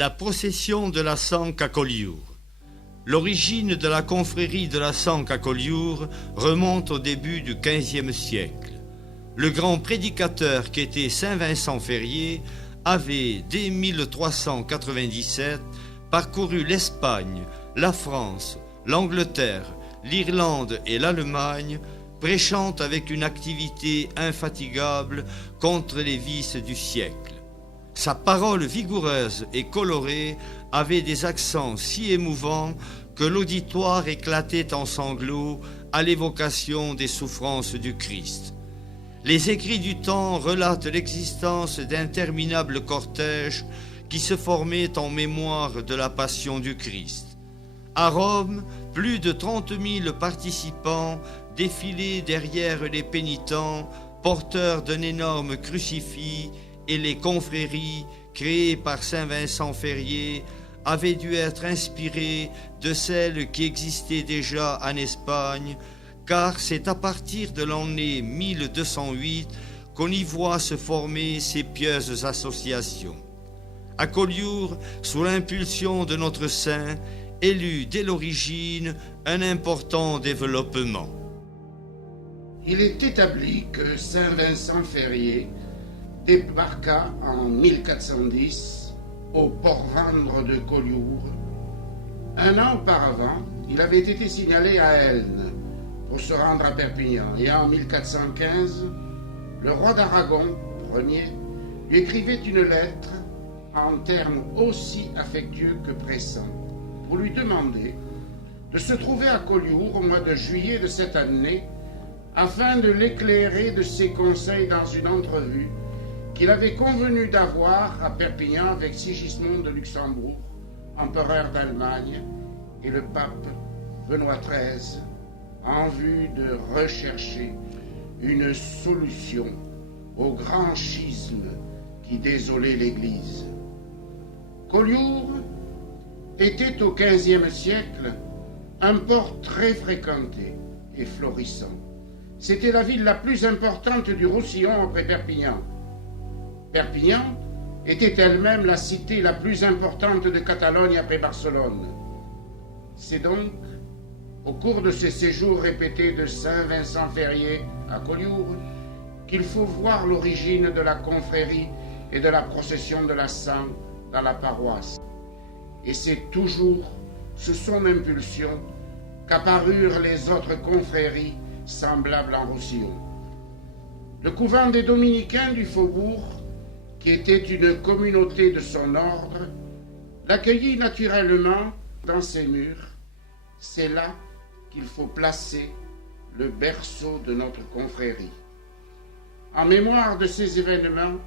La procession de la Sanque à Collioure. L'origine de la confrérie de la Sanque à Collioure remonte au début du XVe siècle. Le grand prédicateur qu'était saint Vincent Ferrier avait, dès 1397, parcouru l'Espagne, la France, l'Angleterre, l'Irlande et l'Allemagne, prêchant avec une activité infatigable contre les vices du siècle. Sa parole vigoureuse et colorée avait des accents si émouvants que l'auditoire éclatait en sanglots à l'évocation des souffrances du Christ. Les écrits du temps relatent l'existence d'interminables cortèges qui se formaient en mémoire de la passion du Christ. À Rome, plus de 30 000 participants défilaient derrière les pénitents, porteurs d'un énorme crucifix, et les confréries créées par saint Vincent Ferrier avaient dû être inspirées de celles qui existaient déjà en Espagne, car c'est à partir de l'année 1208 qu'on y voit se former ces pieuses associations. À Collioure, sous l'impulsion de notre saint, élut dès l'origine un important développement. Il est établi que saint Vincent Ferrier débarqua en 1410 au port-vendre de Collioure. Un an auparavant, il avait été signalé à Elne pour se rendre à Perpignan. Et en 1415, le roi d'Aragon, Ier, lui écrivait une lettre en termes aussi affectueux que pressants pour lui demander de se trouver à Collioure au mois de juillet de cette année afin de l'éclairer de ses conseils dans une entrevue qu'il avait convenu d'avoir à Perpignan avec Sigismond de Luxembourg, empereur d'Allemagne, et le pape Benoît XIII, en vue de rechercher une solution au grand schisme qui désolait l'Église. Collioure était au XVe siècle un port très fréquenté et florissant. C'était la ville la plus importante du Roussillon après Perpignan. Perpignan était elle-même la cité la plus importante de Catalogne après Barcelone. C'est donc au cours de ces séjours répétés de saint Vincent Ferrier à Collioure qu'il faut voir l'origine de la confrérie et de la procession de la Sanque dans la paroisse. Et c'est toujours sous son impulsion qu'apparurent les autres confréries semblables en Roussillon. Le couvent des Dominicains du Faubourg, qui était une communauté de son ordre, l'accueillit naturellement dans ses murs. C'est là qu'il faut placer le berceau de notre confrérie. En mémoire de ces événements,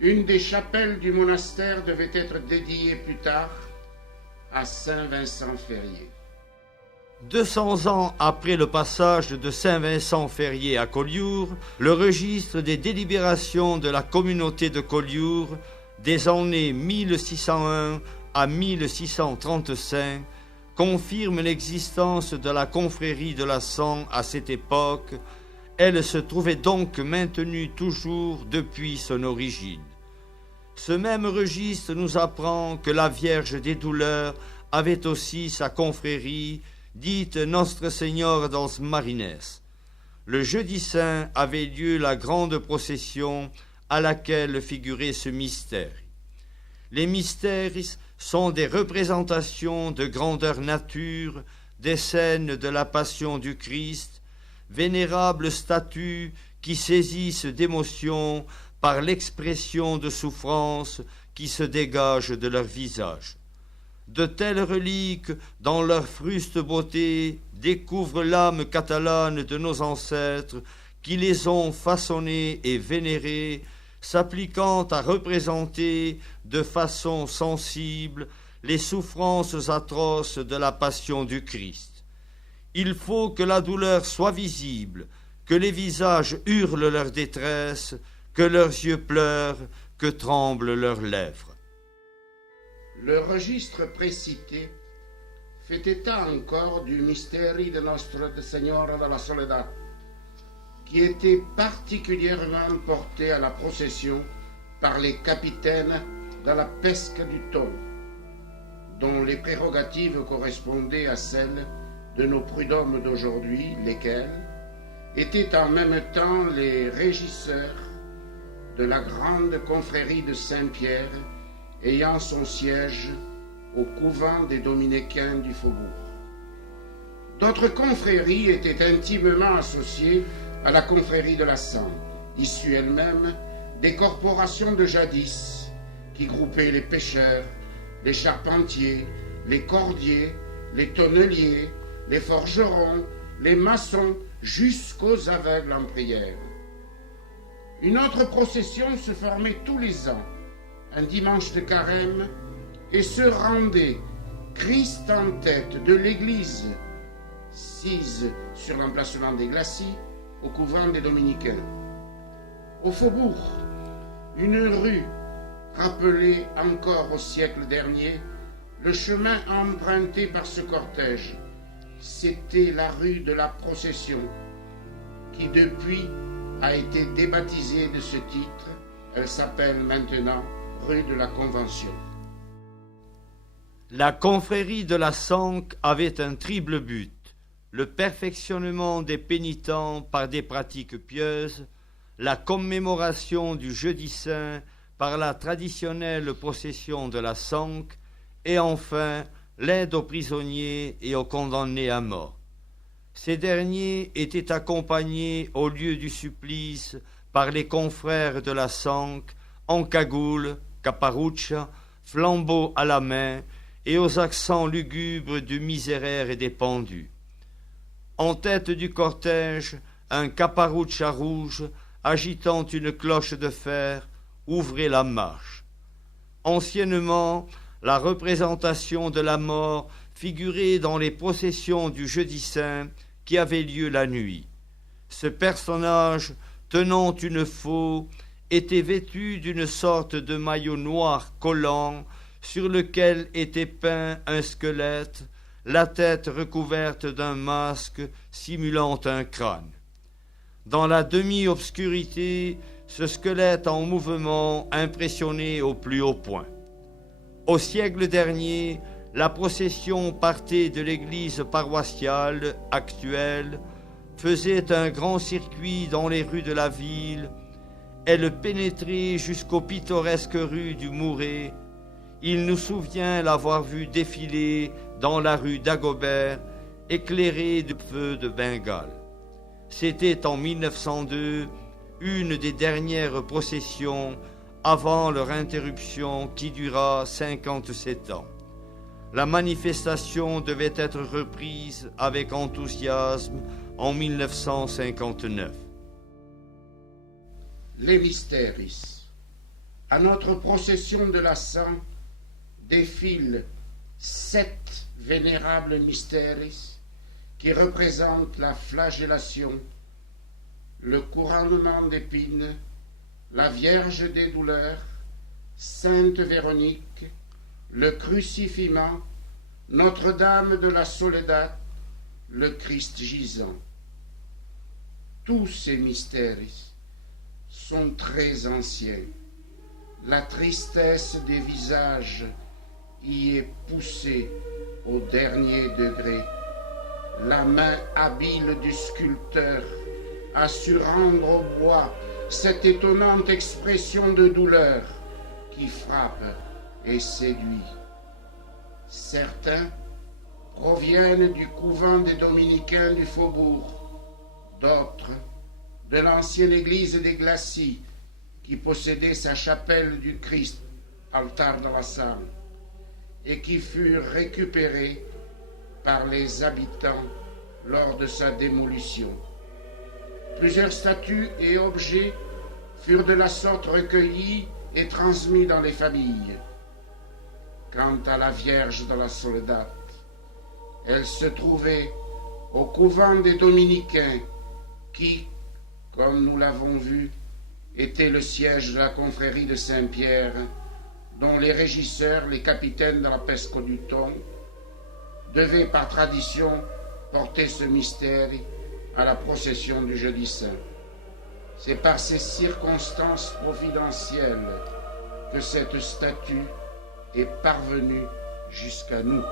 une des chapelles du monastère devait être dédiée plus tard à saint Vincent Ferrier. 200 ans après le passage de saint Vincent Ferrier à Collioure, le registre des délibérations de la communauté de Collioure des années 1601 à 1635 confirme l'existence de la confrérie de la Sanque à cette époque. Elle se trouvait donc maintenue toujours depuis son origine. Ce même registre nous apprend que la Vierge des Douleurs avait aussi sa confrérie, dite Nostre Seigneur dels Marines. Le jeudi saint avait lieu la grande procession à laquelle figurait ce mystère. Les mystères sont des représentations de grandeur nature, des scènes de la passion du Christ, vénérables statues qui saisissent d'émotion par l'expression de souffrance qui se dégage de leur visage. De telles reliques, dans leur fruste beauté, découvrent l'âme catalane de nos ancêtres qui les ont façonnées et vénérées, s'appliquant à représenter de façon sensible les souffrances atroces de la passion du Christ. Il faut que la douleur soit visible, que les visages hurlent leur détresse, que leurs yeux pleurent, que tremblent leurs lèvres. Le registre précité fait état encore du Mysteri de Nostre Señora de la Soledad, qui était particulièrement porté à la procession par les capitaines de la pesque du thon. dont les prérogatives correspondaient à celles de nos prud'hommes d'aujourd'hui, lesquels étaient en même temps les régisseurs de la grande confrérie de Saint-Pierre, ayant son siège au couvent des Dominicains du Faubourg. D'autres confréries étaient intimement associées à la confrérie de la Sambre, issue elle-même des corporations de jadis, qui groupaient les pêcheurs, les charpentiers, les cordiers, les tonneliers, les forgerons, les maçons, jusqu'aux aveugles en prière. Une autre procession se formait tous les ans, un dimanche de carême, et se rendait, Christ en tête, de l'église, sise sur l'emplacement des Glacis, au couvent des Dominicains. Au faubourg, une rue, rappelée encore au siècle dernier, le chemin emprunté par ce cortège, c'était la rue de la Procession, qui depuis a été débaptisée de ce titre. Elle s'appelle maintenant rue de la Convention. La confrérie de la Sanque avait un triple but: le perfectionnement des pénitents par des pratiques pieuses, la commémoration du Jeudi Saint par la traditionnelle procession de la Sanque, et enfin l'aide aux prisonniers et aux condamnés à mort. Ces derniers étaient accompagnés au lieu du supplice par les confrères de la Sanque, en cagoule, caparuccia, flambeau à la main, et aux accents lugubres du miséraire et des pendus. En tête du cortège, un caparuccia rouge, agitant une cloche de fer, ouvrait la marche. Anciennement, la représentation de la mort figurait dans les processions du Jeudi Saint qui avaient lieu la nuit. Ce personnage, tenant une faux, était vêtu d'une sorte de maillot noir collant sur lequel était peint un squelette, la tête recouverte d'un masque simulant un crâne. Dans la demi-obscurité, ce squelette en mouvement impressionnait au plus haut point. Au siècle dernier, la procession partait de l'église paroissiale actuelle, faisait un grand circuit dans les rues de la ville, elle pénétrait jusqu'aux pittoresques rues du Mouret. Il nous souvient l'avoir vue défiler dans la rue d'Agobert, éclairée de feux de Bengale. C'était en 1902 une des dernières processions avant leur interruption qui dura 57 ans. La manifestation devait être reprise avec enthousiasme en 1959. Les Mysteris. À notre procession de la Saint défilent 7 vénérables Mysteris qui représentent la flagellation, le couronnement d'épines, la Vierge des douleurs, Sainte Véronique, le crucifiement, Notre-Dame de la Soledad, le Christ gisant. Tous ces mystères sont très anciens. La tristesse des visages y est poussée au dernier degré. La main habile du sculpteur a su rendre au bois cette étonnante expression de douleur qui frappe et séduit. Certains proviennent du couvent des Dominicains du Faubourg, d'autres de l'ancienne église des Glacis qui possédait sa chapelle du Christ, altar de la Salle, et qui fut récupérée par les habitants lors de sa démolition. Plusieurs statues et objets furent de la sorte recueillis et transmis dans les familles. Quant à la Vierge de la Soledad, elle se trouvait au couvent des Dominicains qui, comme nous l'avons vu, était le siège de la confrérie de Saint-Pierre, dont les régisseurs, les capitaines de la Pesco du Thon, devaient par tradition porter ce mystère à la procession du Jeudi Saint. C'est par ces circonstances providentielles que cette statue est parvenue jusqu'à nous.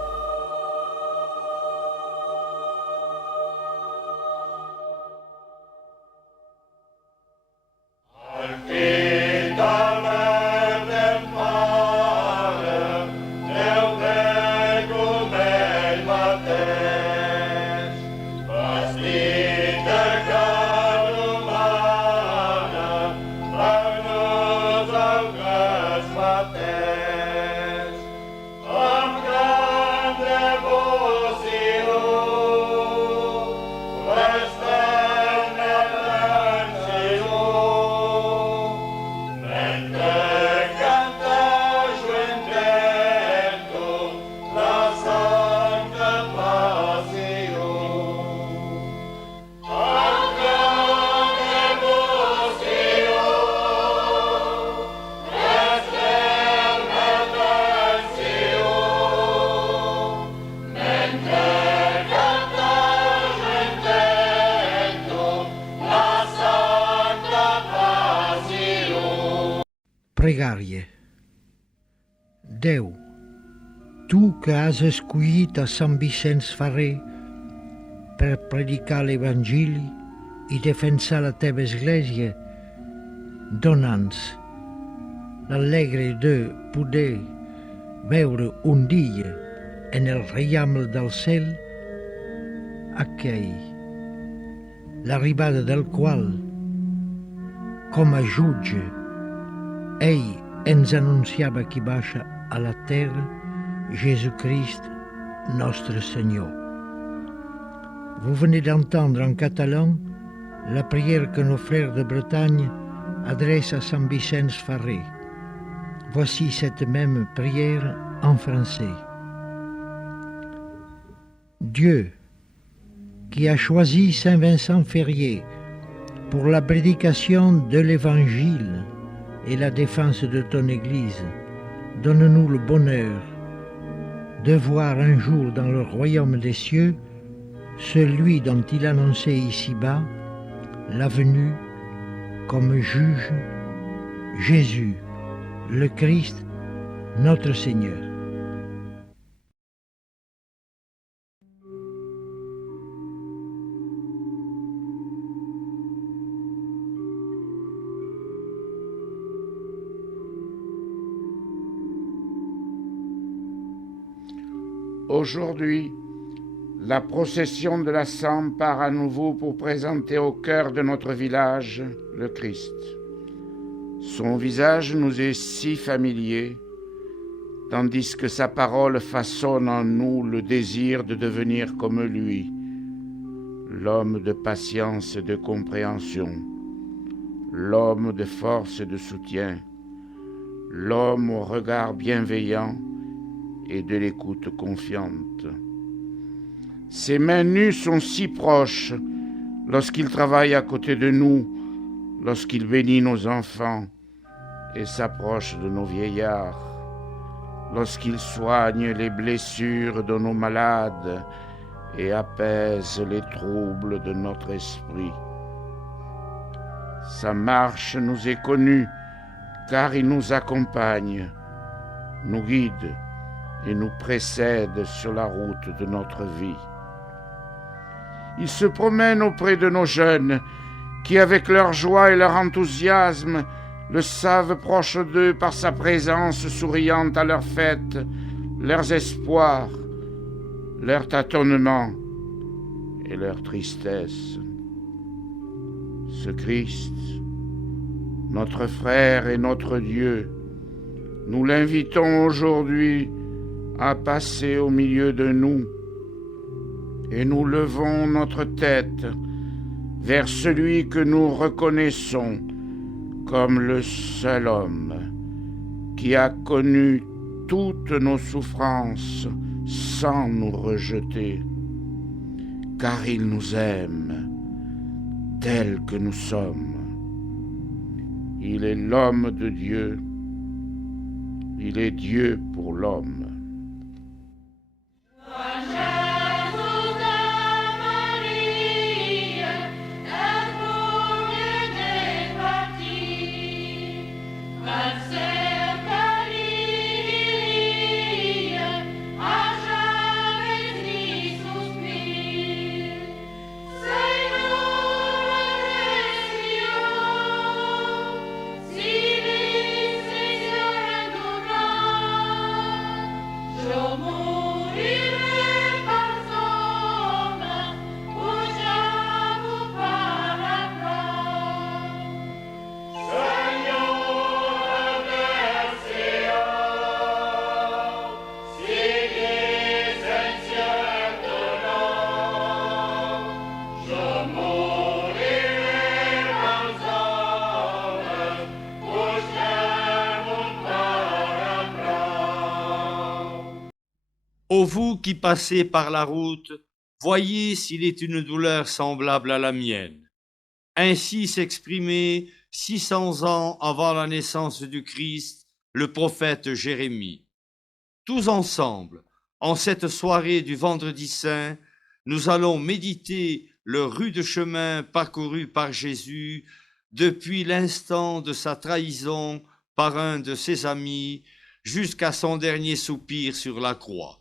Pregària. Déu, tu que has escollit a Sant Vicenç Ferrer per predicar l'Evangili i defensar la teva església, dona'ns l'alegre de poder veure un dia en el reial del cel aquell, l'arribada del qual, com a jutge, ell ens anunciava qui baixa a la terra, Jésus-Christ, notre Seigneur. Vous venez d'entendre en catalan la prière que nos frères de Bretagne adressent à Saint Vicenç Ferrer. Voici cette même prière en français. Dieu, qui a choisi Saint Vincent Ferrier pour la prédication de l'Évangile et la défense de ton Église, donne-nous le bonheur de voir un jour dans le royaume des cieux celui dont il annonçait ici-bas la venue comme juge, Jésus, le Christ, notre Seigneur. Aujourd'hui, la procession de la Sambre part à nouveau pour présenter au cœur de notre village le Christ. Son visage nous est si familier, tandis que sa parole façonne en nous le désir de devenir comme lui, l'homme de patience et de compréhension, l'homme de force et de soutien, l'homme au regard bienveillant et de l'écoute confiante. Ses mains nues sont si proches lorsqu'il travaille à côté de nous, lorsqu'il bénit nos enfants et s'approche de nos vieillards, lorsqu'il soigne les blessures de nos malades et apaise les troubles de notre esprit. Sa marche nous est connue car il nous accompagne, nous guide et nous précède sur la route de notre vie. Il se promène auprès de nos jeunes qui, avec leur joie et leur enthousiasme, le savent proche d'eux par sa présence souriante à leurs fêtes, leurs espoirs, leurs tâtonnements et leur tristesse. Ce Christ, notre frère et notre Dieu, nous l'invitons aujourd'hui à passer au milieu de nous et nous levons notre tête vers celui que nous reconnaissons comme le seul homme qui a connu toutes nos souffrances sans nous rejeter, car il nous aime tels que nous sommes. Il est l'homme de Dieu, il est Dieu pour l'homme. Ô vous qui passez par la route, voyez s'il est une douleur semblable à la mienne. Ainsi s'exprimait 600 ans avant la naissance du Christ, le prophète Jérémie. Tous ensemble, en cette soirée du Vendredi Saint, nous allons méditer le rude chemin parcouru par Jésus depuis l'instant de sa trahison par un de ses amis jusqu'à son dernier soupir sur la croix.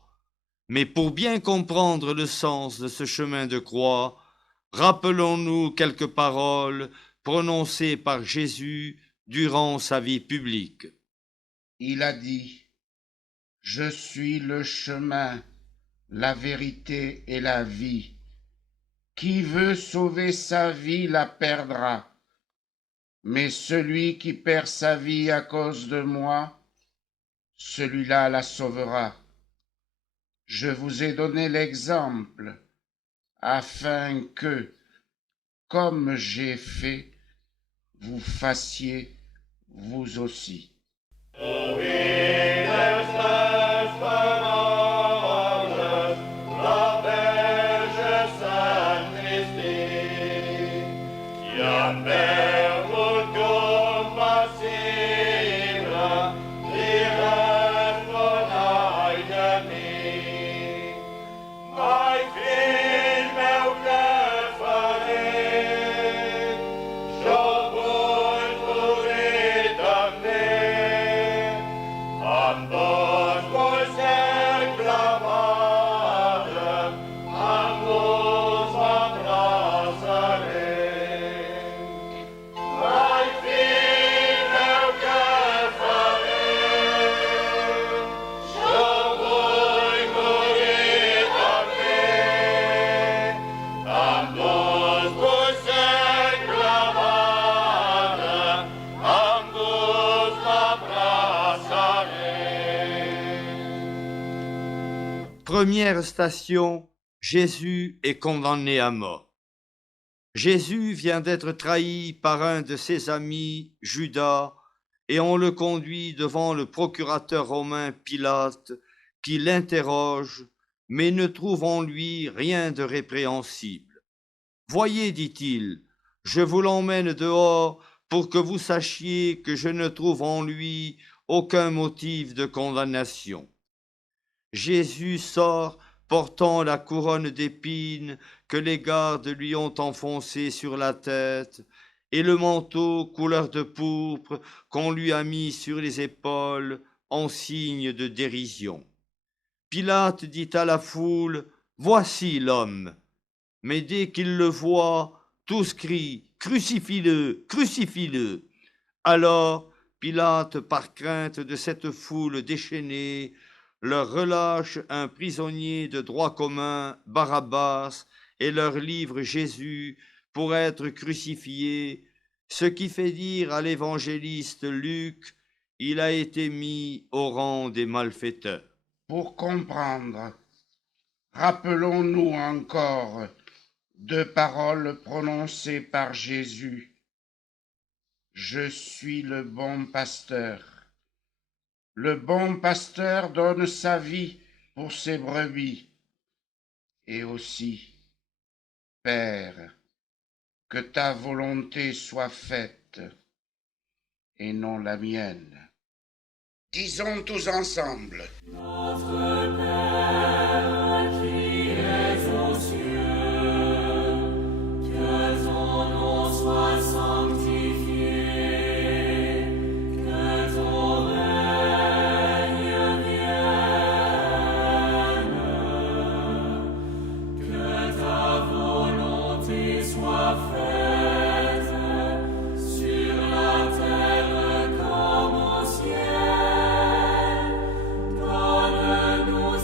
Mais pour bien comprendre le sens de ce chemin de croix, rappelons-nous quelques paroles prononcées par Jésus durant sa vie publique. Il a dit: « Je suis le chemin, la vérité et la vie. Qui veut sauver sa vie la perdra. Mais celui qui perd sa vie à cause de moi, celui-là la sauvera. Je vous ai donné l'exemple, afin que, comme j'ai fait, vous fassiez vous aussi. » Première station, Jésus est condamné à mort. Jésus vient d'être trahi par un de ses amis, Judas, et on le conduit devant le procurateur romain Pilate, qui l'interroge, mais ne trouve en lui rien de répréhensible. « Voyez, dit-il, je vous l'emmène dehors pour que vous sachiez que je ne trouve en lui aucun motif de condamnation. » Jésus sort portant la couronne d'épines que les gardes lui ont enfoncée sur la tête et le manteau couleur de pourpre qu'on lui a mis sur les épaules en signe de dérision. Pilate dit à la foule: « Voici l'homme !» Mais dès qu'ils le voient, tous crient: « Crucifie-le, crucifie-le !» Alors Pilate, par crainte de cette foule déchaînée, leur relâche un prisonnier de droit commun, Barabbas, et leur livre Jésus pour être crucifié, ce qui fait dire à l'évangéliste Luc: il a été mis au rang des malfaiteurs. Pour comprendre, rappelons-nous encore deux paroles prononcées par Jésus. Je suis le bon pasteur. Le bon pasteur donne sa vie pour ses brebis. Et aussi, Père, que ta volonté soit faite et non la mienne. Disons tous ensemble: Notre Père qui es aux cieux, que ton nom soit sanctifié.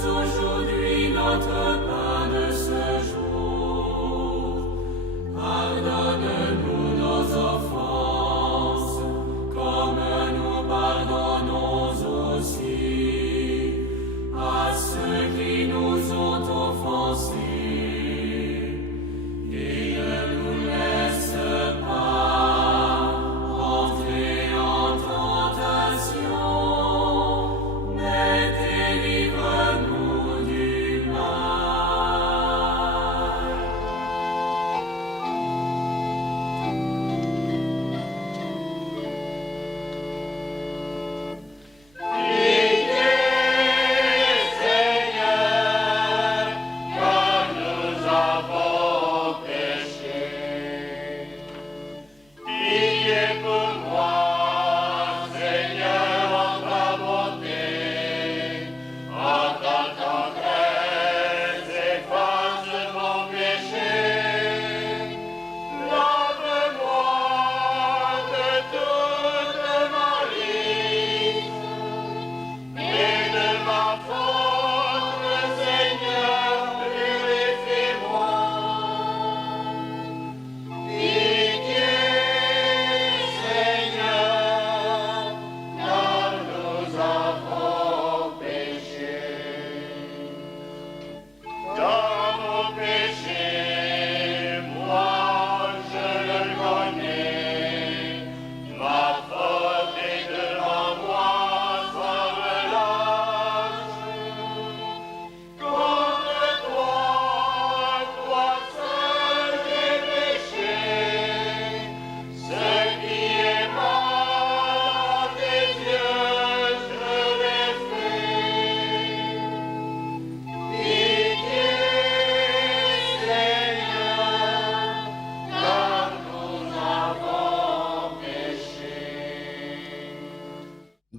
Aujourd'hui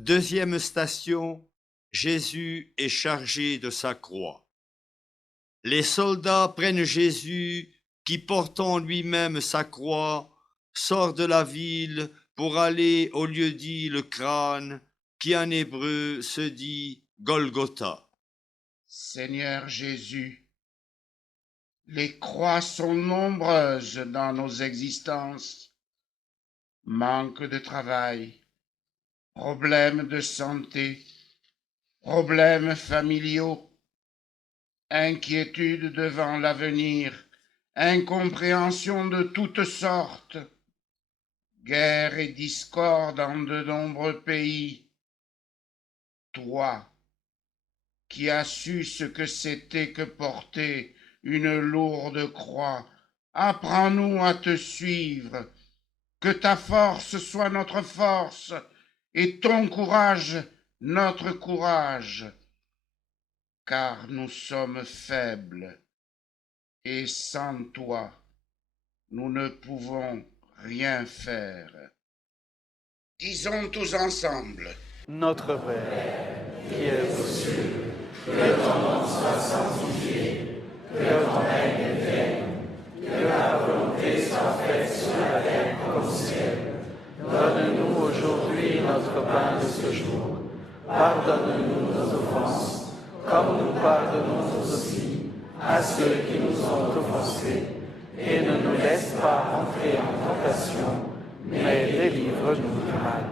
Deuxième station, Jésus est chargé de sa croix. Les soldats prennent Jésus qui, portant lui-même sa croix, sort de la ville pour aller au lieu-dit le crâne, qui en hébreu se dit Golgotha. Seigneur Jésus, les croix sont nombreuses dans nos existences. Manque de travail, problèmes de santé, problèmes familiaux, inquiétude devant l'avenir, incompréhension de toutes sortes, guerre et discorde dans de nombreux pays. Toi, qui as su ce que c'était que porter une lourde croix, apprends-nous à te suivre, que ta force soit notre force et ton courage notre courage, car nous sommes faibles et sans toi, nous ne pouvons rien faire. Disons tous ensemble. Notre Père, qui es aux cieux, que ton nom soit sanctifié, que ton règne vienne, que ta volonté soit faite sur la terre comme au ciel. Donne-nous aujourd'hui notre pain de ce jour. Pardonne-nous nos offenses, comme nous pardonnons aussi à ceux qui nous ont offensés. Et ne nous laisse pas entrer en tentation, mais délivre-nous du mal.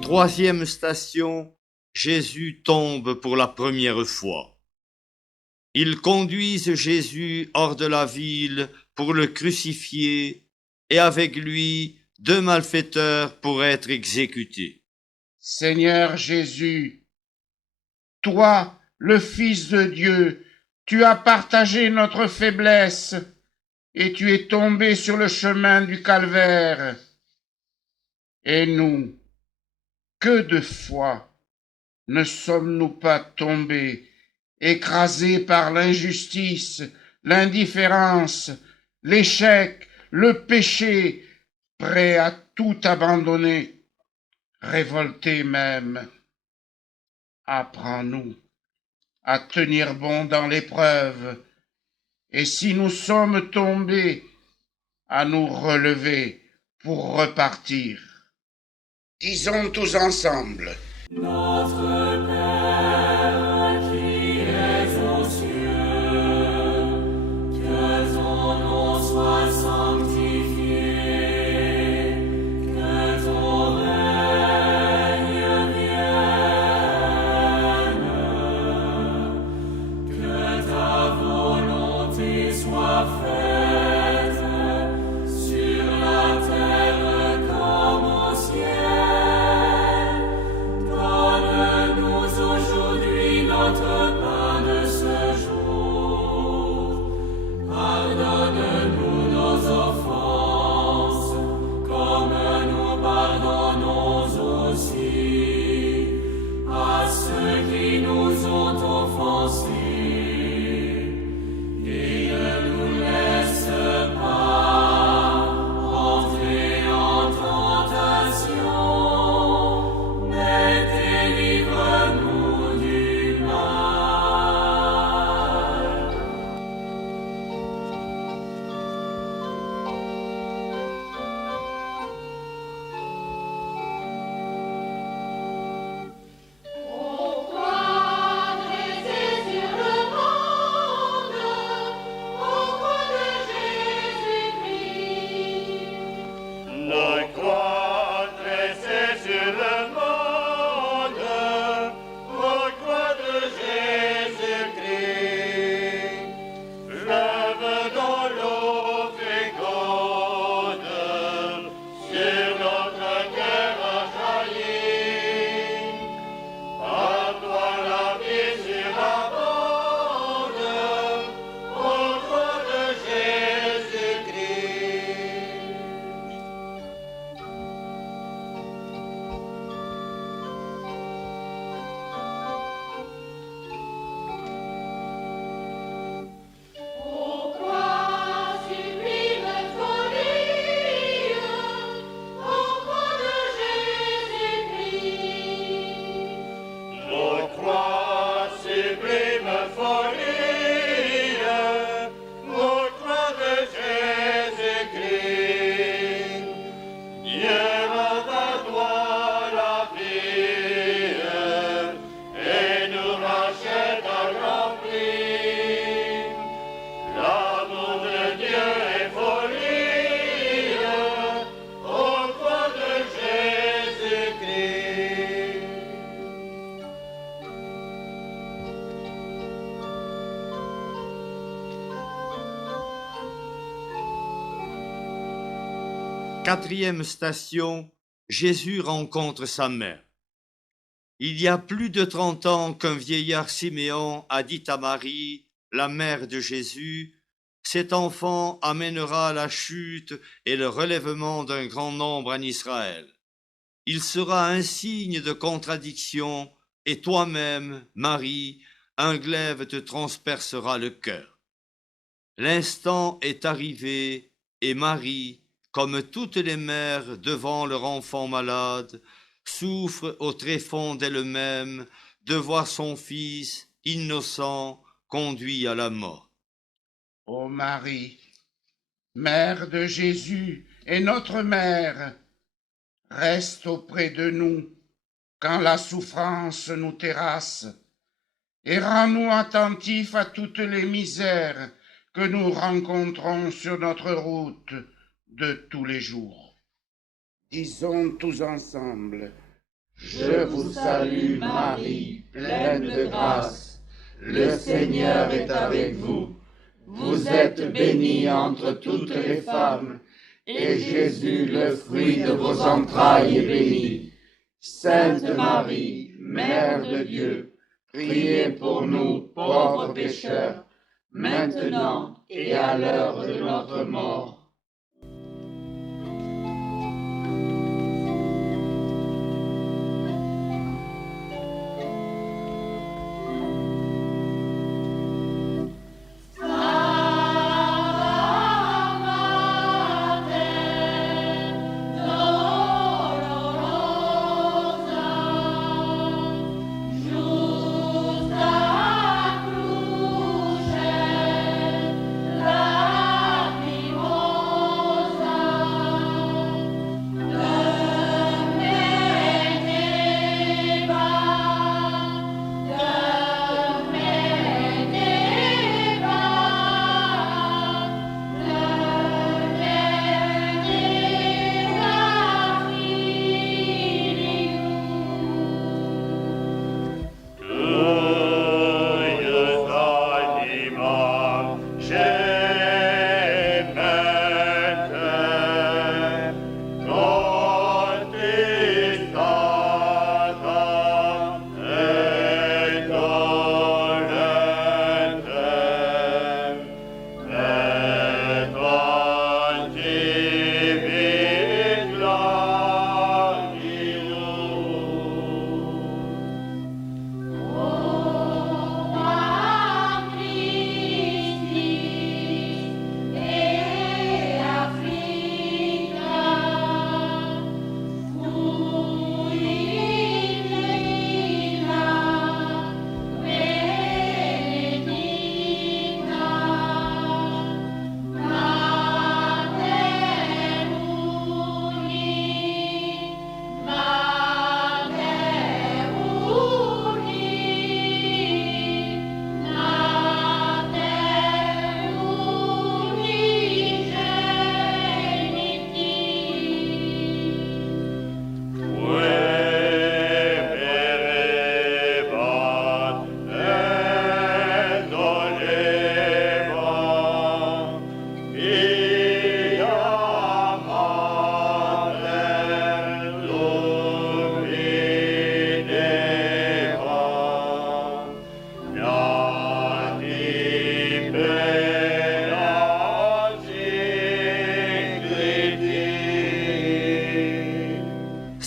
Troisième station, Jésus tombe pour la première fois. Ils conduisent Jésus hors de la ville pour le crucifier et avec lui 2 malfaiteurs pour être exécutés. Seigneur Jésus, toi, le Fils de Dieu, tu as partagé notre faiblesse et tu es tombé sur le chemin du calvaire. Et nous, que de fois ne sommes-nous pas tombés, écrasés par l'injustice, l'indifférence, l'échec, le péché, prêts à tout abandonner, révoltés même. Apprends-nous à tenir bon dans l'épreuve, et si nous sommes tombés, à nous relever pour repartir. Disons tous ensemble. Notre Père qui es aux cieux, 4e station, Jésus rencontre sa mère. Il y a plus de 30 ans qu'un vieillard Siméon a dit à Marie, la mère de Jésus, « Cet enfant amènera la chute et le relèvement d'un grand nombre en Israël. Il sera un signe de contradiction, et toi-même, Marie, un glaive te transpercera le cœur. » L'instant est arrivé, et Marie, comme toutes les mères devant leur enfant malade, souffre au tréfonds d'elle-même de voir son fils, innocent, conduit à la mort. Ô Marie, mère de Jésus et notre mère, reste auprès de nous quand la souffrance nous terrasse et rends-nous attentifs à toutes les misères que nous rencontrons sur notre route de tous les jours. Disons tous ensemble, Je vous salue Marie, pleine de grâce. Le Seigneur est avec vous. Vous êtes bénie entre toutes les femmes, et Jésus, le fruit de vos entrailles, est béni. Sainte Marie, Mère de Dieu, priez pour nous pauvres pécheurs, maintenant et à l'heure de notre mort.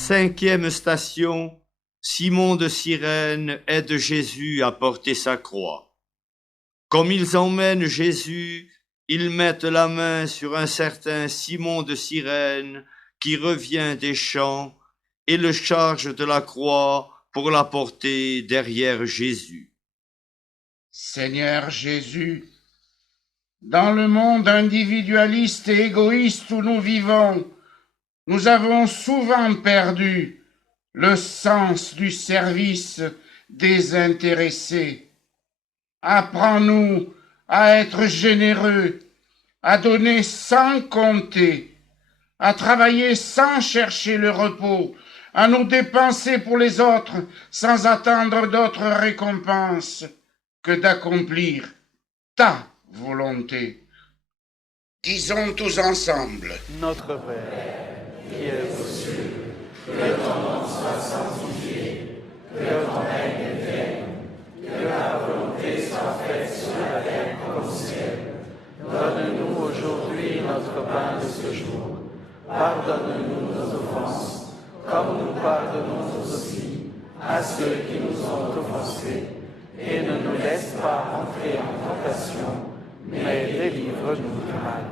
Cinquième station, Simon de Cyrène aide Jésus à porter sa croix. Comme ils emmènent Jésus, ils mettent la main sur un certain Simon de Cyrène qui revient des champs et le charge de la croix pour la porter derrière Jésus. Seigneur Jésus, dans le monde individualiste et égoïste où nous vivons, nous avons souvent perdu le sens du service désintéressé. Apprends-nous à être généreux, à donner sans compter, à travailler sans chercher le repos, à nous dépenser pour les autres sans attendre d'autres récompenses que d'accomplir ta volonté. Disons tous ensemble. Notre Père, qui es aux cieux, que ton nom soit sanctifié, que ton règne vienne, que ta volonté soit faite sur la terre comme au ciel. Donne-nous aujourd'hui notre pain de ce jour. Pardonne-nous nos offenses, comme nous pardonnons aussi à ceux qui nous ont offensés. Et ne nous laisse pas entrer en tentation, mais délivre-nous du mal.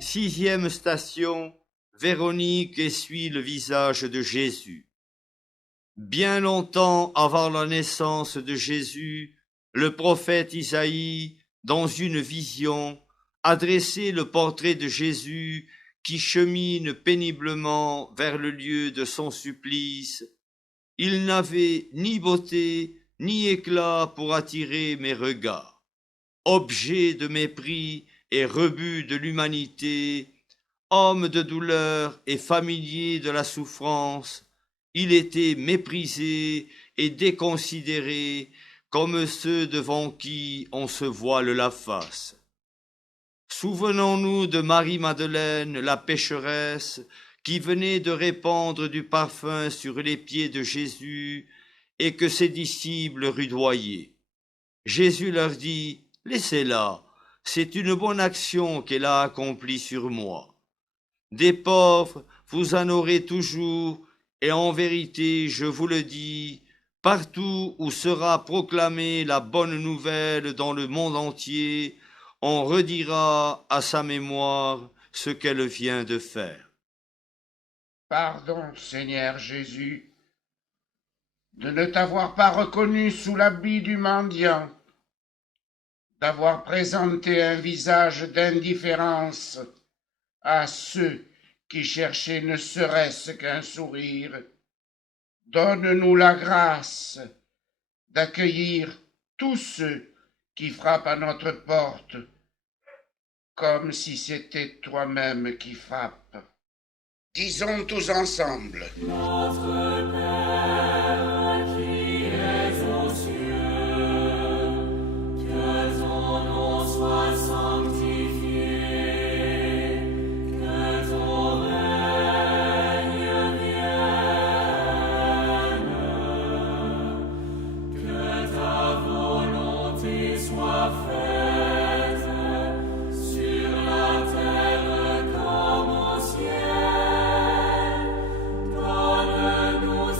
Sixième station, Véronique essuie le visage de Jésus. Bien longtemps avant la naissance de Jésus, le prophète Isaïe, dans une vision, a dressé le portrait de Jésus qui chemine péniblement vers le lieu de son supplice. Il n'avait ni beauté ni éclat pour attirer mes regards. Objet de mépris et rebut de l'humanité, homme de douleur et familier de la souffrance, il était méprisé et déconsidéré comme ceux devant qui on se voile la face. Souvenons-nous de Marie-Madeleine, la pécheresse, qui venait de répandre du parfum sur les pieds de Jésus et que ses disciples rudoyaient. Jésus leur dit « Laissez-la, c'est une bonne action qu'elle a accomplie sur moi. Des pauvres, vous en aurez toujours, et en vérité, je vous le dis, partout où sera proclamée la bonne nouvelle dans le monde entier, on redira à sa mémoire ce qu'elle vient de faire. » Pardon, Seigneur Jésus, de ne t'avoir pas reconnu sous l'habit du mendiant, d'avoir présenté un visage d'indifférence à ceux qui cherchaient ne serait-ce qu'un sourire. Donne-nous la grâce d'accueillir tous ceux qui frappent à notre porte, comme si c'était toi-même qui frappes. Disons tous ensemble. Notre Père qui es aux cieux, que ton nom soit sanctifié, que ton règne vienne, que ta volonté soit faite sur la terre comme au ciel. Donne-nous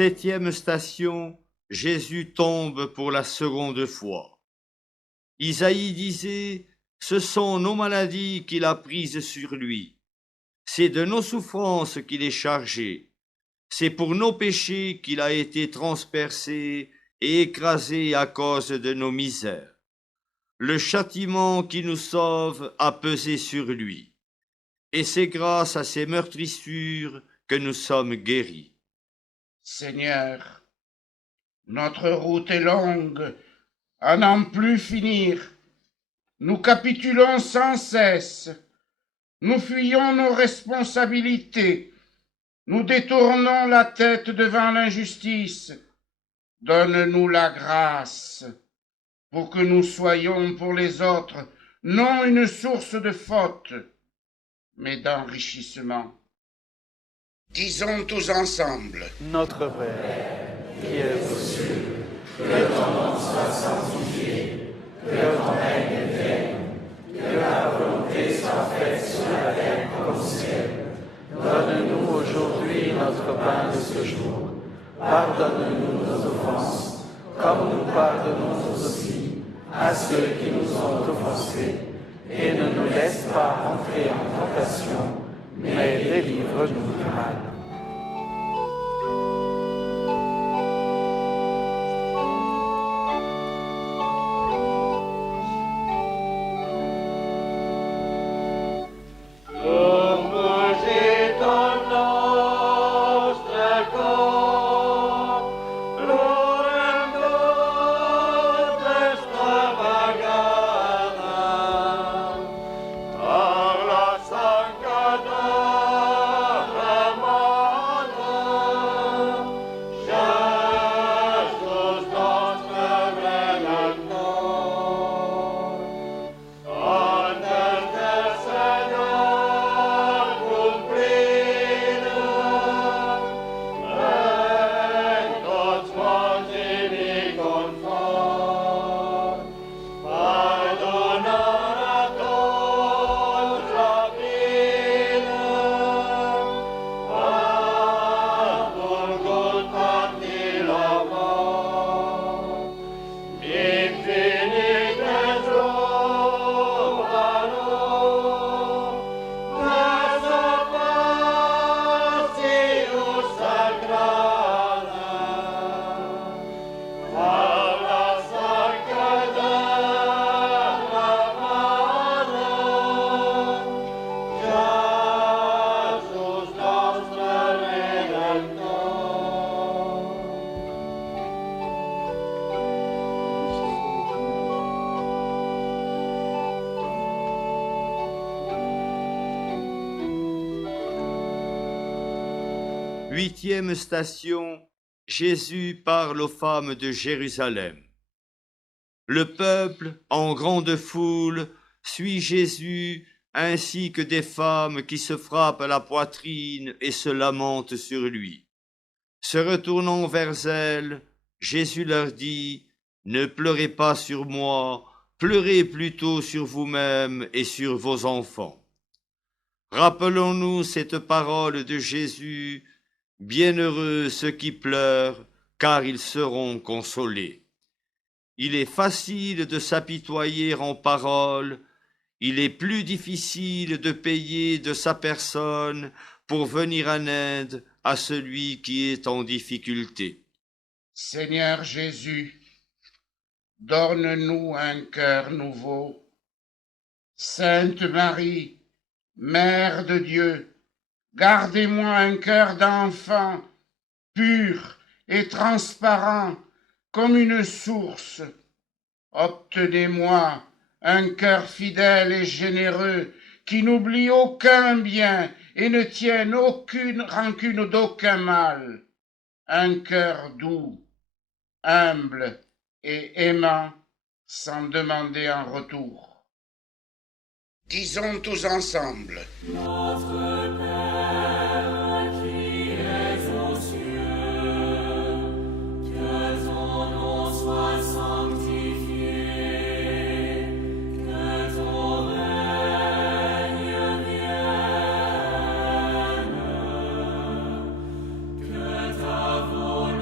7e station, Jésus tombe pour la seconde fois. Isaïe disait, « Ce sont nos maladies qu'il a prises sur lui. C'est de nos souffrances qu'il est chargé. C'est pour nos péchés qu'il a été transpercé et écrasé à cause de nos misères. Le châtiment qui nous sauve a pesé sur lui. Et c'est grâce à ses meurtrissures que nous sommes guéris. » Seigneur, notre route est longue, à n'en plus finir. Nous capitulons sans cesse. Nous fuyons nos responsabilités. Nous détournons la tête devant l'injustice. Donne-nous la grâce pour que nous soyons pour les autres non une source de faute, mais d'enrichissement. Disons tous ensemble. Notre Père, qui es aux cieux, que ton nom soit sanctifié, que ton règne vienne, que ta volonté soit faite sur la terre comme au ciel. Donne-nous aujourd'hui notre pain de ce jour. Pardonne-nous nos offenses, comme nous pardonnons aussi à ceux qui nous ont offensés. Et ne nous laisse pas entrer en tentation, mais délivre-nous du mal. Huitième station, Jésus parle aux femmes de Jérusalem. Le peuple, en grande foule, suit Jésus ainsi que des femmes qui se frappent la poitrine et se lamentent sur lui. Se retournant vers elles, Jésus leur dit, « Ne pleurez pas sur moi, pleurez plutôt sur vous-même et sur vos enfants. » Rappelons-nous cette parole de Jésus, « Bienheureux ceux qui pleurent, car ils seront consolés. » Il est facile de s'apitoyer en paroles, il est plus difficile de payer de sa personne pour venir en aide à celui qui est en difficulté. Seigneur Jésus, donne-nous un cœur nouveau. Sainte Marie, Mère de Dieu, gardez-moi un cœur d'enfant, pur et transparent comme une source. Obtenez-moi un cœur fidèle et généreux qui n'oublie aucun bien et ne tienne aucune rancune d'aucun mal. Un cœur doux, humble et aimant sans demander en retour. Disons tous ensemble. Notre Père qui es aux cieux, que ton nom soit sanctifié, que ton règne vienne, que ta volonté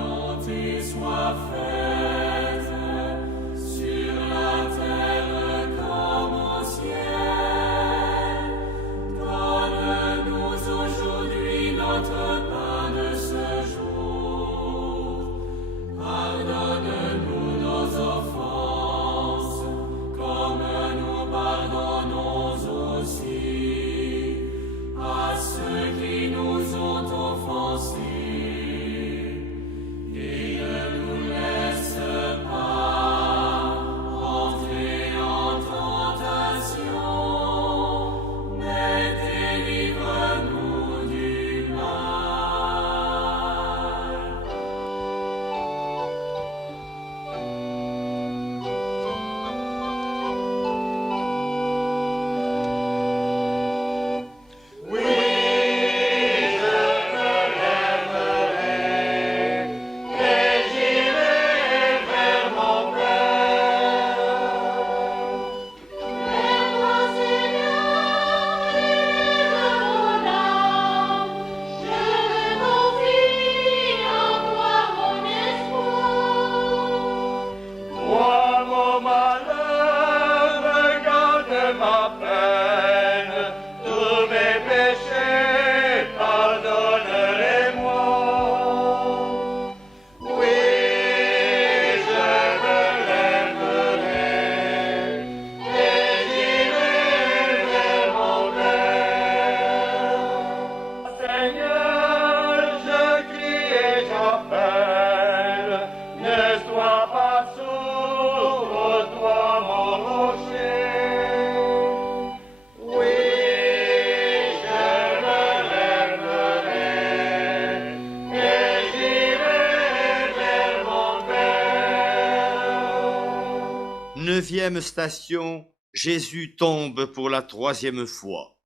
9e station, Jésus tombe pour la 3e fois.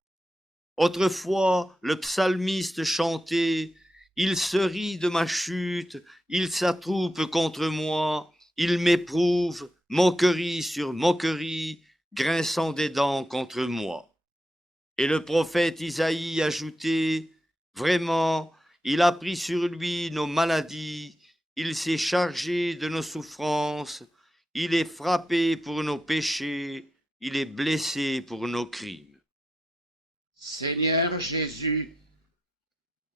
Autrefois, le psalmiste chantait « Il se rit de ma chute, il s'attroupe contre moi, il m'éprouve, moquerie sur moquerie, grinçant des dents contre moi. » Et le prophète Isaïe ajoutait « Vraiment, il a pris sur lui nos maladies, il s'est chargé de nos souffrances, il est frappé pour nos péchés, il est blessé pour nos crimes. » Seigneur Jésus,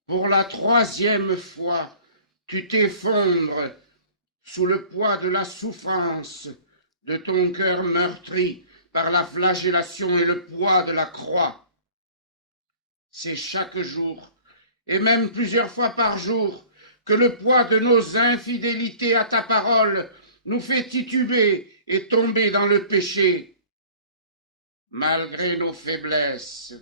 pour la 3e fois, tu t'effondres sous le poids de la souffrance de ton cœur meurtri par la flagellation et le poids de la croix. C'est chaque jour, et même plusieurs fois par jour, que le poids de nos infidélités à ta parole nous fait tituber et tomber dans le péché. Malgré nos faiblesses,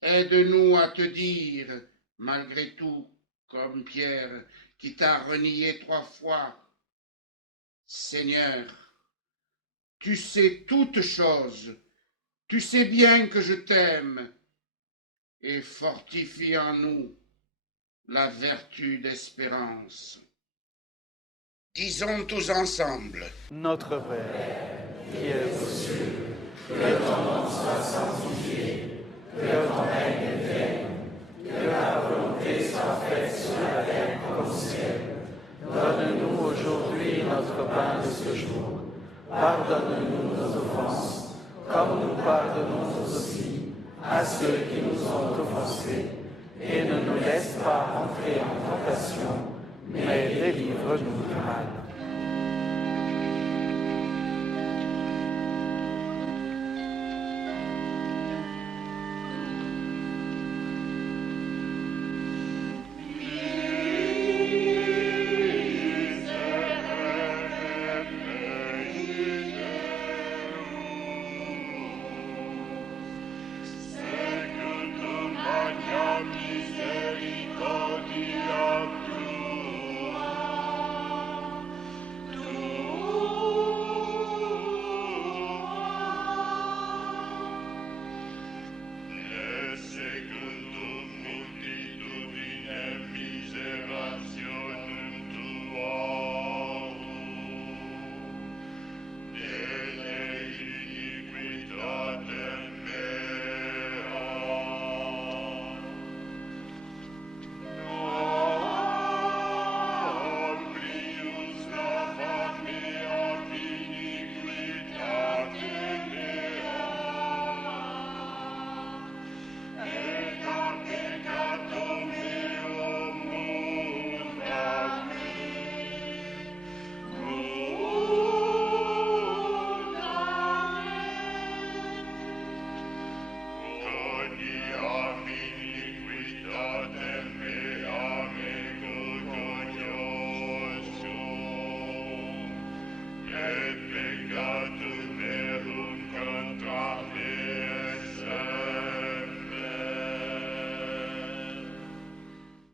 aide-nous à te dire, malgré tout, comme Pierre, qui t'a renié 3 fois, Seigneur, tu sais toutes choses, tu sais bien que je t'aime, et fortifie en nous la vertu d'espérance. Disons tous ensemble. Notre Père, qui es aux cieux, que ton nom soit sanctifié, que ton règne vienne, que ta volonté soit faite sur la terre comme au ciel. Donne-nous aujourd'hui notre pain de ce jour. Pardonne-nous nos offenses, comme nous pardonnons aussi à ceux qui nous ont offensés. Et ne nous laisse pas entrer en tentation, mais délivre-nous du mal.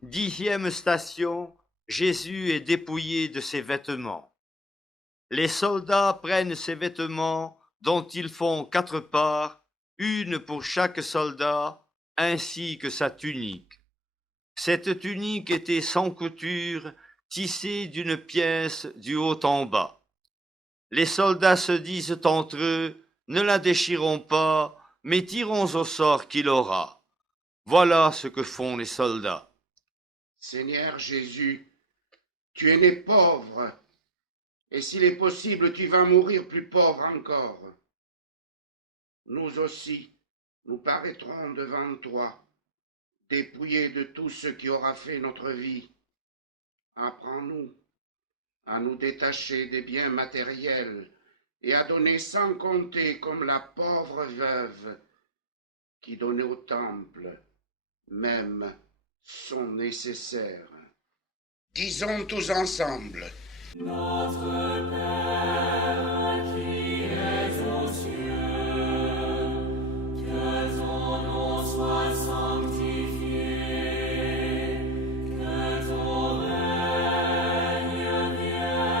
Dixième station, Jésus est dépouillé de ses vêtements. Les soldats prennent ces vêtements dont ils font 4 parts, une pour chaque soldat, ainsi que sa tunique. Cette tunique était sans couture, tissée d'une pièce du haut en bas. Les soldats se disent entre eux, ne la déchirons pas, mais tirons au sort qu'il aura. Voilà ce que font les soldats. Seigneur Jésus, tu es né pauvre, et s'il est possible, tu vas mourir plus pauvre encore. Nous aussi, nous paraîtrons devant toi, dépouillés de tout ce qui aura fait notre vie. Apprends-nous à nous détacher des biens matériels et à donner sans compter comme la pauvre veuve qui donnait au temple, même son nécessaire. Disons tous ensemble. Notre Père qui es aux cieux, que ton nom soit sanctifié, que ton règne vienne,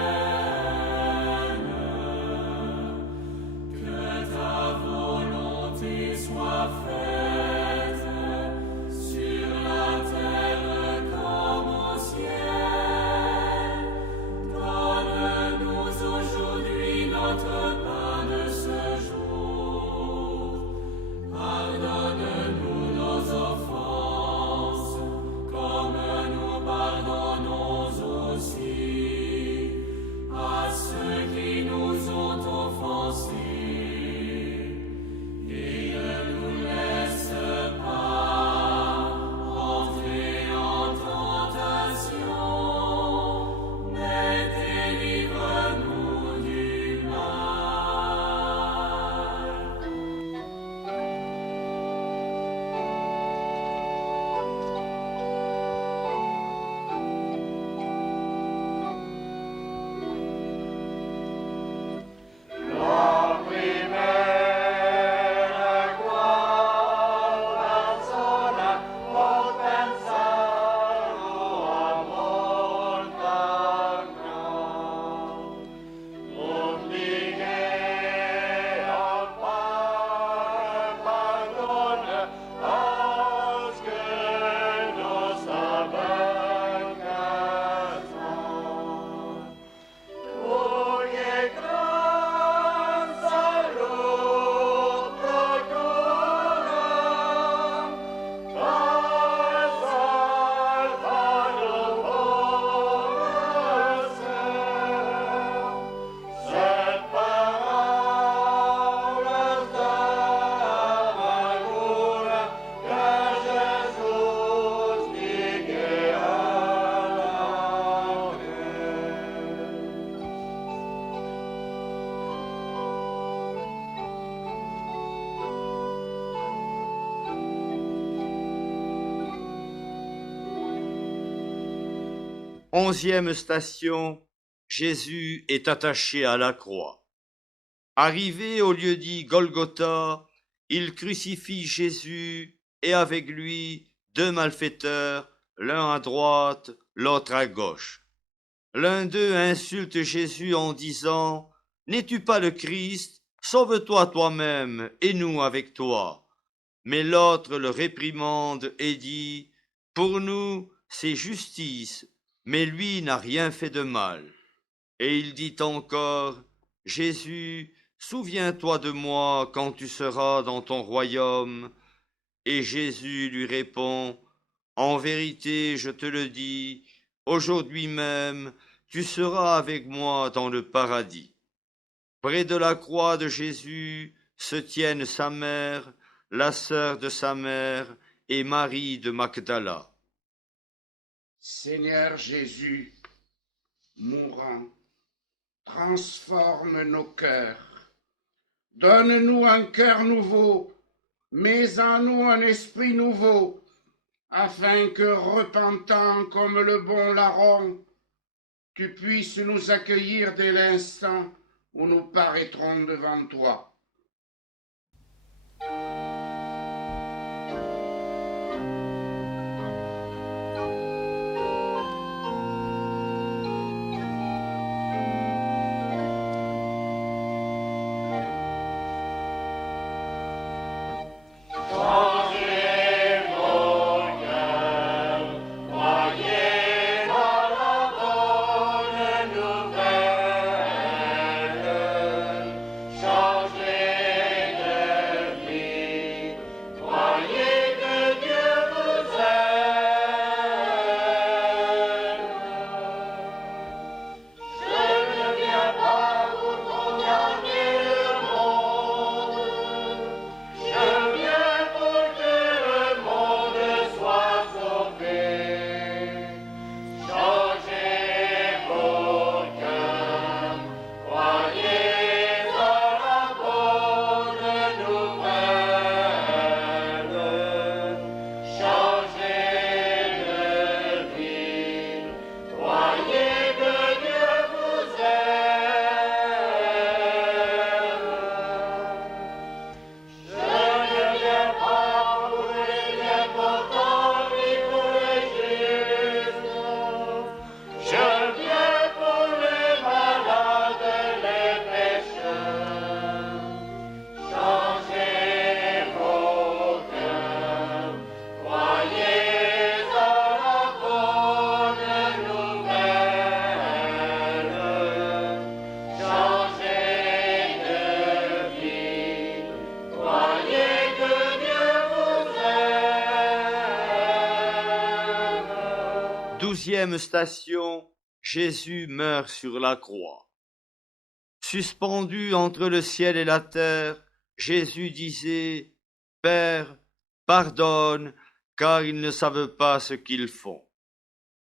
11e station, Jésus est attaché à la croix. Arrivé au lieu dit Golgotha, il crucifie Jésus et avec lui 2 malfaiteurs, l'un à droite, l'autre à gauche. L'un d'eux insulte Jésus en disant « N'es-tu pas le Christ? Sauve-toi toi-même et nous avec toi. » Mais l'autre le réprimande et dit « Pour nous, c'est justice, mais lui n'a rien fait de mal. » Et il dit encore « Jésus, souviens-toi de moi quand tu seras dans ton royaume. » Et Jésus lui répond « En vérité, je te le dis, aujourd'hui même, tu seras avec moi dans le paradis. » Près de la croix de Jésus se tiennent sa mère, la sœur de sa mère et Marie de Magdala. Seigneur Jésus, mourant, transforme nos cœurs. Donne-nous un cœur nouveau, mets en nous un esprit nouveau, afin que, repentant comme le bon larron, tu puisses nous accueillir dès l'instant où nous paraîtrons devant toi. Douzième station, Jésus meurt sur la croix. Suspendu entre le ciel et la terre, Jésus disait « Père, pardonne, car ils ne savent pas ce qu'ils font. »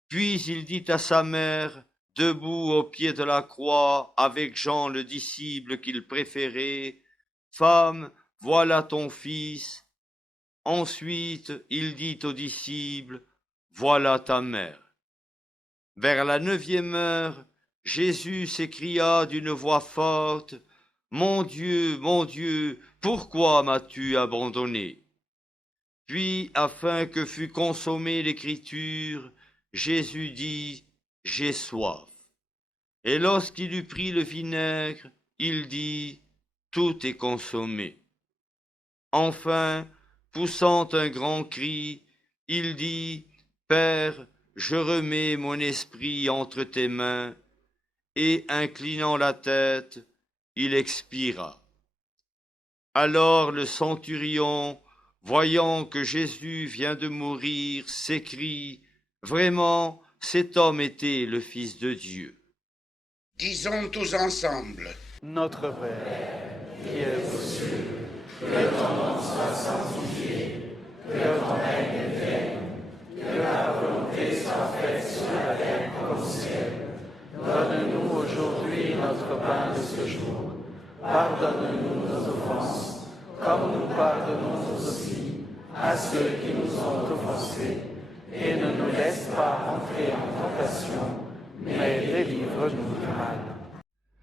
Puis il dit à sa mère, debout au pied de la croix, avec Jean le disciple qu'il préférait, « Femme, voilà ton fils. » Ensuite, il dit aux disciples, « Voilà ta mère. » Vers la 9e heure, Jésus s'écria d'une voix forte, « Mon Dieu, pourquoi m'as-tu abandonné ?» Puis, afin que fût consommée l'écriture, Jésus dit, « J'ai soif. » Et lorsqu'il eut pris le vinaigre, il dit, « Tout est consommé. » Enfin, poussant un grand cri, il dit, « Père, je remets mon esprit entre tes mains. » Et inclinant la tête, il expira. Alors le centurion, voyant que Jésus vient de mourir, s'écrie, « Vraiment, cet homme était le Fils de Dieu. » Disons tous ensemble. Notre Père, qui es aux cieux, que ton nom soit sanctifié, que ton règne vienne, que ta volonté soit faite sur la terre comme au ciel. Donne-nous aujourd'hui notre pain de ce jour. Pardonne-nous nos offenses, comme nous pardonnons aussi à ceux qui nous ont offensés. et ne nous laisse pas entrer en tentation, mais délivre-nous du mal.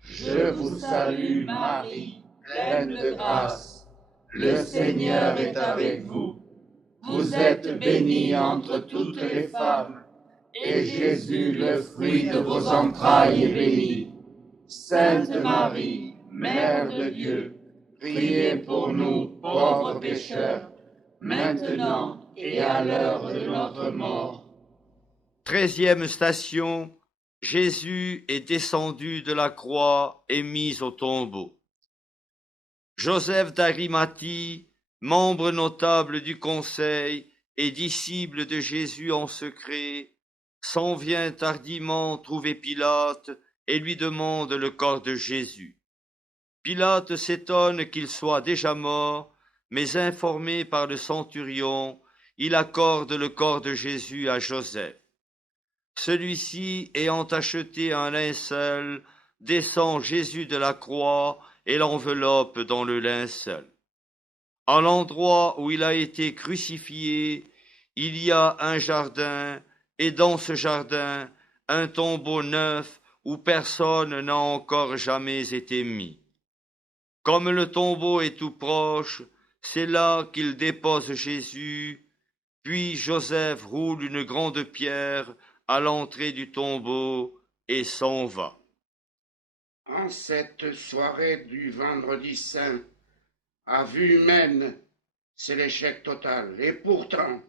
Je vous salue Marie, pleine de grâce. Le Seigneur est avec vous. Vous êtes bénie entre toutes les femmes, et Jésus, le fruit de vos entrailles, est béni. Sainte Marie, Mère de Dieu, priez pour nous, pauvres pécheurs, maintenant et à l'heure de notre mort. 13e station, Jésus est descendu de la croix et mis au tombeau. Joseph d'Arimathie, membre notable du conseil et disciple de Jésus en secret, s'en vient tardivement trouver Pilate et lui demande le corps de Jésus. Pilate s'étonne qu'il soit déjà mort, mais informé par le centurion, il accorde le corps de Jésus à Joseph. Celui-ci, ayant acheté un linceul, descend Jésus de la croix et l'enveloppe dans le linceul. À l'endroit où il a été crucifié, il y a un jardin, et dans ce jardin, un tombeau neuf où personne n'a encore jamais été mis. Comme le tombeau est tout proche, c'est là qu'il dépose Jésus, puis Joseph roule une grande pierre à l'entrée du tombeau et s'en va. En cette soirée du vendredi saint, à vue humaine, c'est l'échec total. Et pourtant,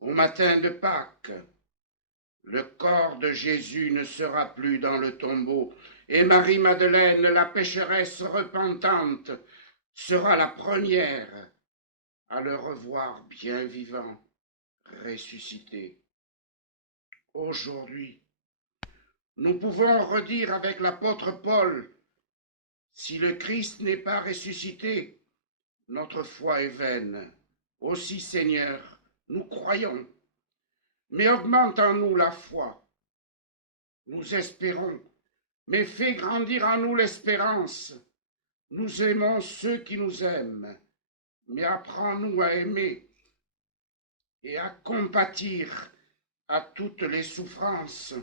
au matin de Pâques, le corps de Jésus ne sera plus dans le tombeau, et Marie-Madeleine, la pécheresse repentante, sera la première à le revoir bien vivant, ressuscité. Aujourd'hui, nous pouvons redire avec l'apôtre Paul, si le Christ n'est pas ressuscité, notre foi est vaine. Aussi, Seigneur, nous croyons, mais augmente en nous la foi. Nous espérons, mais fais grandir en nous l'espérance. Nous aimons ceux qui nous aiment, mais apprends-nous à aimer et à compatir à toutes les souffrances,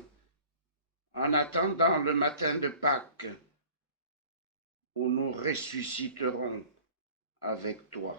en attendant le matin de Pâques, où nous ressusciterons avec toi.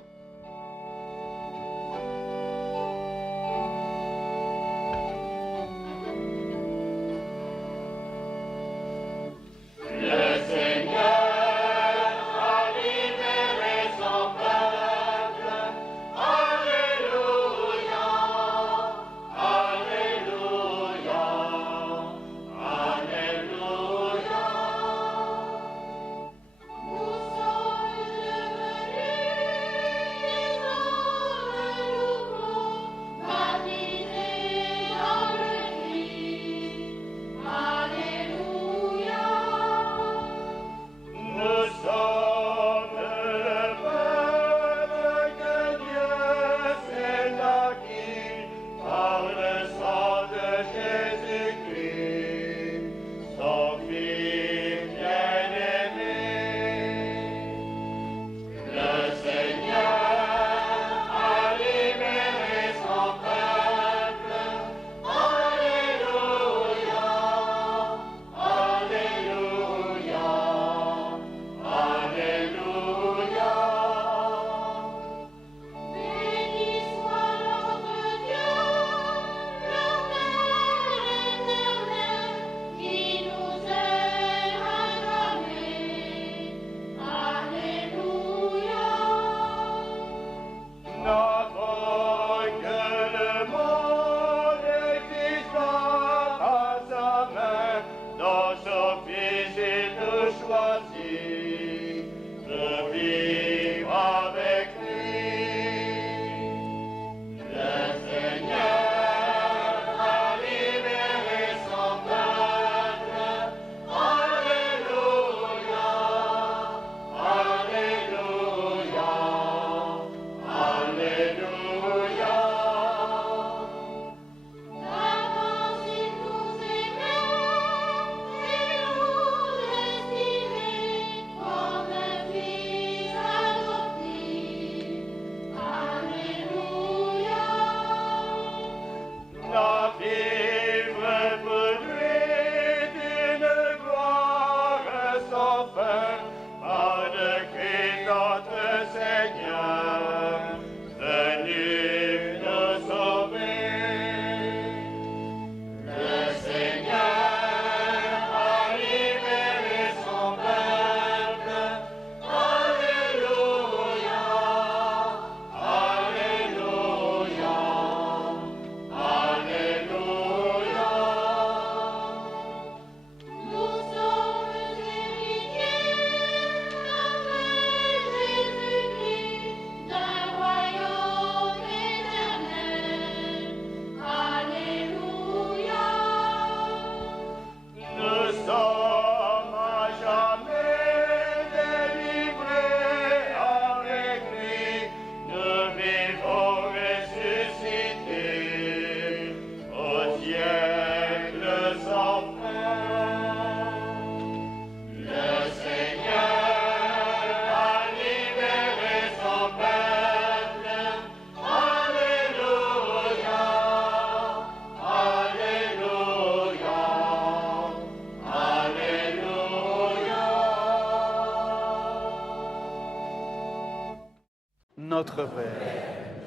Notre Père,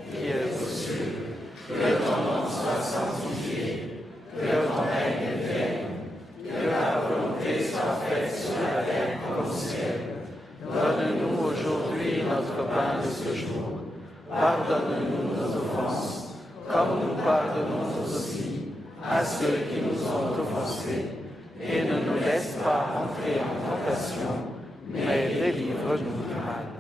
qui es aux cieux, que ton nom soit sanctifié, que ton règne vienne, que ta volonté soit faite sur la terre comme au ciel. Donne-nous aujourd'hui notre pain de ce jour. Pardonne-nous nos offenses, comme nous pardonnons aussi à ceux qui nous ont offensés. Et ne nous laisse pas entrer en tentation, mais délivre-nous du mal.